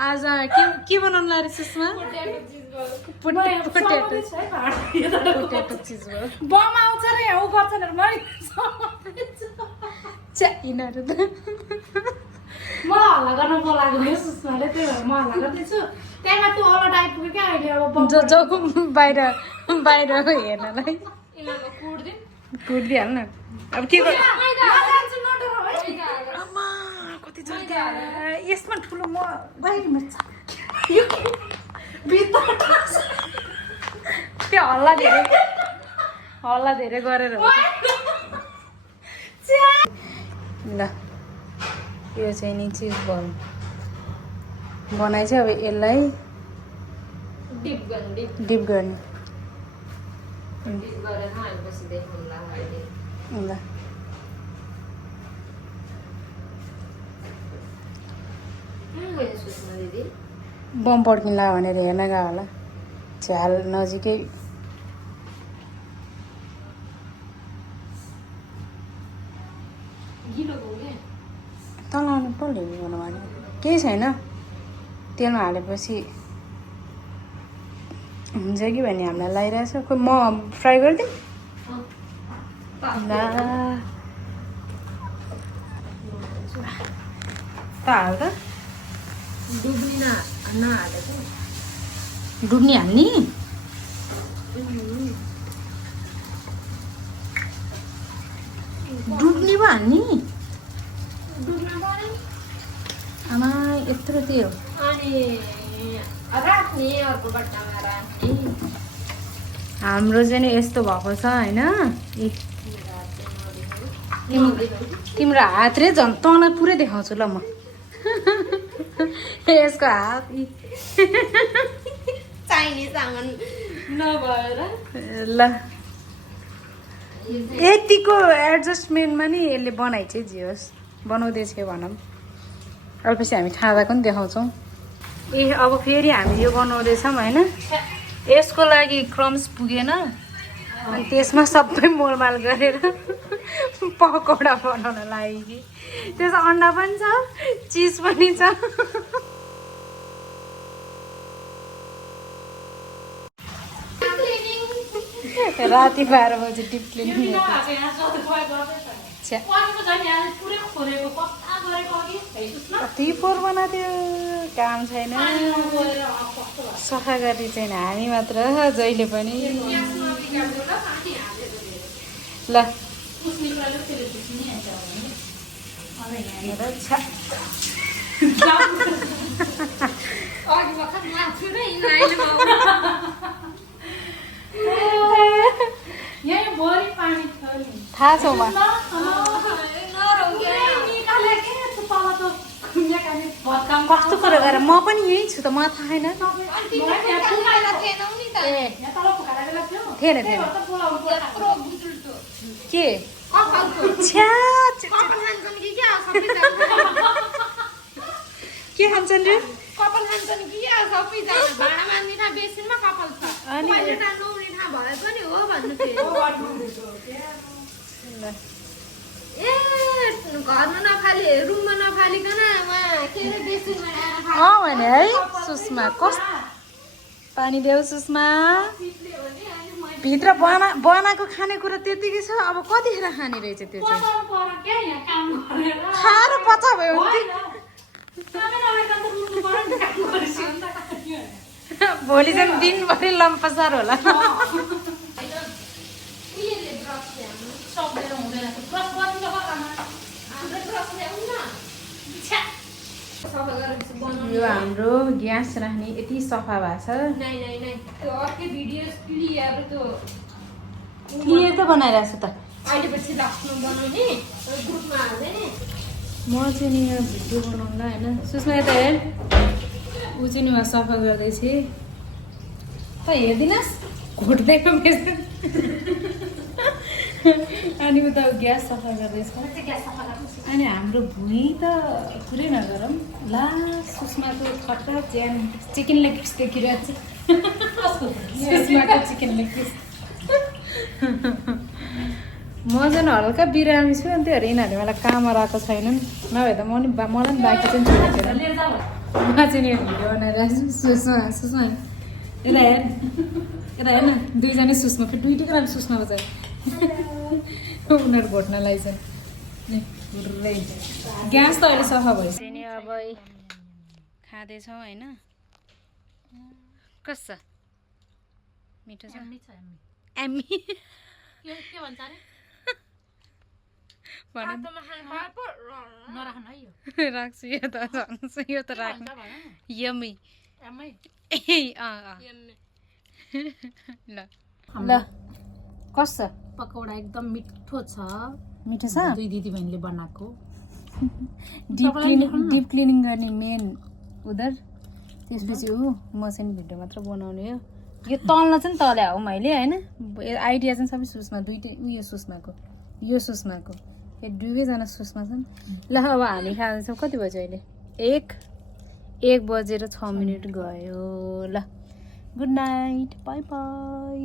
आज के बनाउनु लाग्यो सुषमा पोटेटो चिज भयो बम आउँछ र यहाँ उ गर्छन् यिनीहरू त म हल्ला गर्न बोलाएको थियो सुषमाले त्यही भएर म हल्ला गर्दैछु त्यहाँ त्यो अलट आइपुग्यो क्या अहिले अब जो बाहिर हेर्नलाई कुट्दिहाल्नु अब के गर्नु कति जल्दी यसमा ठुलो म बाहिरमा त्यो हल्ला धेरै गरेर हो ल यो चाहिँ नि चिज बनाइ चाहिँ अब यसलाई डिप गर्ने ल बम पड्किन्ला भनेर हेर्न गयो होला झ्याल नजिकै तलाउनु पर्ने भने केही छैन तेलमा हालेपछि हुन्छ कि भन्ने हामीलाई लागिरहेछ खोइ म फ्राई गरिदिउँ ल त हाल त डुब्ने हाल्ने डुब्ने पो हाल्ने आमा यत्रो त्यो हाम्रो चाहिँ नि यस्तो भएको छ होइन तिम्रो हात रे झन् तँलाई पुरै देखाउँछु ल म यसको हात ल यतिको एडजस्टमेन्टमा नि यसले बनाइ चाहिँ जे होस् बनाउँदैछ भनौँ अल्पछि हामी खाँदा पनि देखाउँछौँ ए अब फेरि हामी यो बनाउँदैछौँ होइन यसको लागि क्रम्स पुगेन अनि त्यसमा सबै मोलमाल गरेर पकौडा बनाउन लाग्यो कि त्यसमा अन्डा पनि छ चिज पनि छ राति 12 बजी डिप क्लिनिङ कति फोहोर बनाइदियो काम छैन सफा गरी चाहिँ हामी मात्र जहिले पनि ल थाहा छ म कस्तो कुरो गरेर म पनि यहीँ छु त मलाई थाहा छैन थिएन के के खान्छन् रे कपाल खान्छन् कि सबैजना भाँडा मान्दिन बेसिनमा कपाल छ अहिले त नौनी थाहा भए पनि हो भन्नु थियो ए घरमा नफाली रुममा नफालिकन के अरे बेसिनमा भने है सुषमा कस पानी देऊ सुषमा भित्र बनाएको खानेकुरा त्यतिकै छ अब कतिखेर खाने रहेछ त्यो चाहिँ खाएर पचा भयो भोलि चाहिँ दिनभरि लम्पसार होला यो हाम्रो ग्यास राख्ने यति सफा भएको छ क्लियर त बनाइरहेको छु त म चाहिँ नि यहाँ भिडियो बनाउँदा होइन सुषमा यता हेर ऊ चाहिँ नि सफा गर्दैछ त हेरिदिनुहोस् घुट्दैको अनि उता ग्यास सफा गर्दैछ अनि हाम्रो भुइँ त पुरै नगरौँ ला सुषमाको खट्टा च्यान चिकन लेग पिस देखिरहेको छ सुषमाको चिकन लेग पिस म चाहिँ हल्का बिरामी छु अनि त्योहरू यिनीहरूले मलाई काम आएको छैनन् नभए त मलाई पनि बाँकी चाहिँ छोडेको थिएन चाहिँ नि भिडियो बनाएर सुस्मा यता हेर न दुईजना सुस्मा फेरि दुइटैको लागि सुस्मा बजायो उनीहरू घोट्नलाई चाहिँ पुरै ग्यास त अहिले सफा भइसक्यो नि अब खाँदैछौँ होइन कस्तो छ मिठो छ एम्मी के भन्छ अरे नराख्नु है यो राख्छु यो त राख्छु यो त राख्नु यम्मी ल ल कस्तो पकौडा एकदम मिठो छ मिठो छ दुई दिदी बहिनीले बनाएको डिप क्लिनिङ गर्ने मेन उधर त्यसपछि म चाहिँ भिडियो मात्र बनाउने हो यो तल्न चाहिँ तले हो मैले होइन आइडिया चाहिँ सबै सुस्मा दुइटै उयो सुस्माको यो सुस्माको फेरि दुवैजना सुस्मा छन् ल अब हामी खाँदैछौँ कति बज्यो अहिले 1:06 गयो ल गुड नाइट बाई बाई